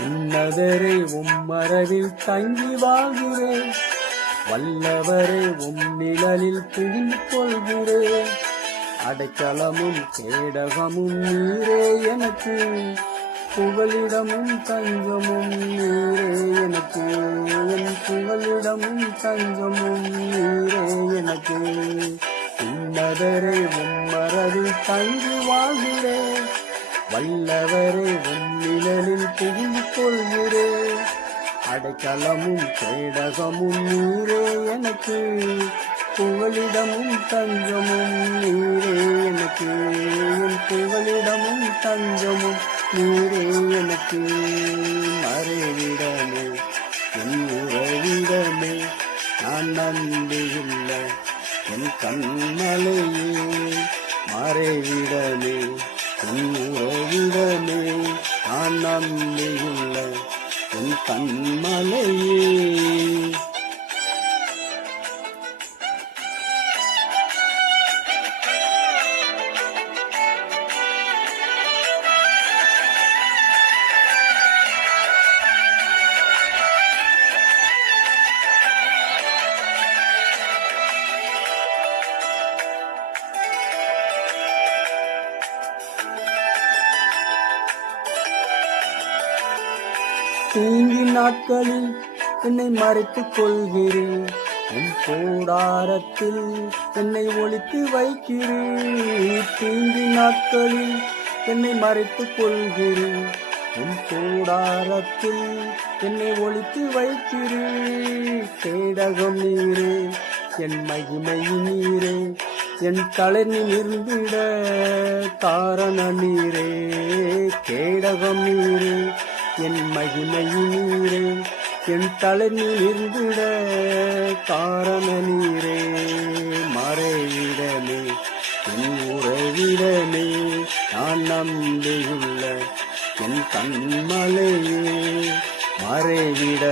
உன்னதரே உம்மரவில் தங்கி வாழ்கிறேன், வல்லவரே நிழலில் புகிந்து கொள்கிறேன். அடைக்கலமும் கேடகமும் நீரே எனக்கு, புகலிடமும் தஞ்சமும் நீரே எனக்கு. என் புகலிடமும் தஞ்சமும் நீரே எனக்கு. உன்னதரே உம்மரவில் தங்கி வாழ்கிறேன், வல்லவரே நிழலில் புகிந்து கொள்கிறேன். அடைக்கலமும் கேடகமும் நீரே எனக்கு, புகலிடமும் தஞ்சமும் நீரே எனக்கு. என் புகலிடமும் தஞ்சமும் நீரே எனக்கு. மறைவிடமே என் உறவிடமே, நான் நம்பியுள்ள என் கண்மலையே. மறைவிடமே என் உறவிடமே, நான் நம்பியுள்ள என் கண்மலையே. தீங்கி நாட்களில் என்னை மறைத்துக் கொள்கிறேன், உன் கூடாரத்தில் என்னை ஒளித்து வைக்கிறேன். தீங்கி நாட்களில் என்னை மறைத்துக் கொள்கிறேன், உன் கூடாரத்தில் என்னை ஒளித்து வைக்கிறேன். கேடகம் நீரே என் மகிமை நீரே, என் தலையில் இருந்திட காரண நீரே. கேடகம் நீரே என் மகிமை நீரே, என் தலையில் இருந்திட காரண நீரே. மறைவிடமே என் உறவிடமே, நான் நம்பியுள்ள என் கண்மலையே. மறைவிட